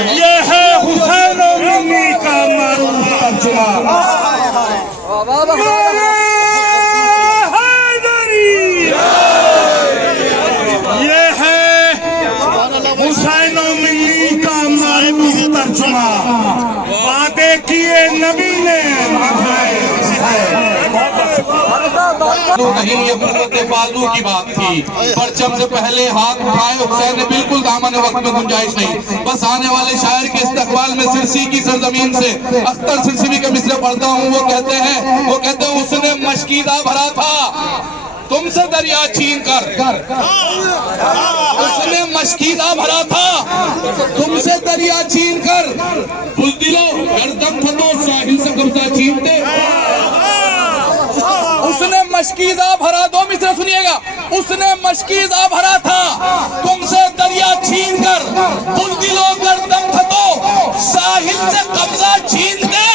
ये है हुसैन और मिन्नी का मारूफ तर्जुमा। ये है हुसैन और मिन्नी का मारूफ तर्जुमा। वादे किए नबी ने तो नहीं, ये कुव्वत बाजू की बात थी। परचम से पहले हाथ उठाए हुसैन ने, बिल्कुल दामन वक्त में गुंजाइश नहीं। बस आने वाले शायर के इस्तकबाल में सिरसी की सरजमीन से अख्तर सिरसी के मिसरे पढ़ता हूँ। वो कहते हैं उसने मशकीदा भरा था तुमसे दरिया छीन कर, उसने मशकीदा भरा था तुमसे दरिया छीन कर, बुज़दिलो हरदम था तो साहिल से कब्जा छीनते। उसने मशकीज़ा भरा, दो मिसरे सुनिएगा, उसने मशकीज़ा भरा था तुमसे दरिया छीन कर, बुज़दिलो गर्दम था तो साहिल से कब्जा छीनते।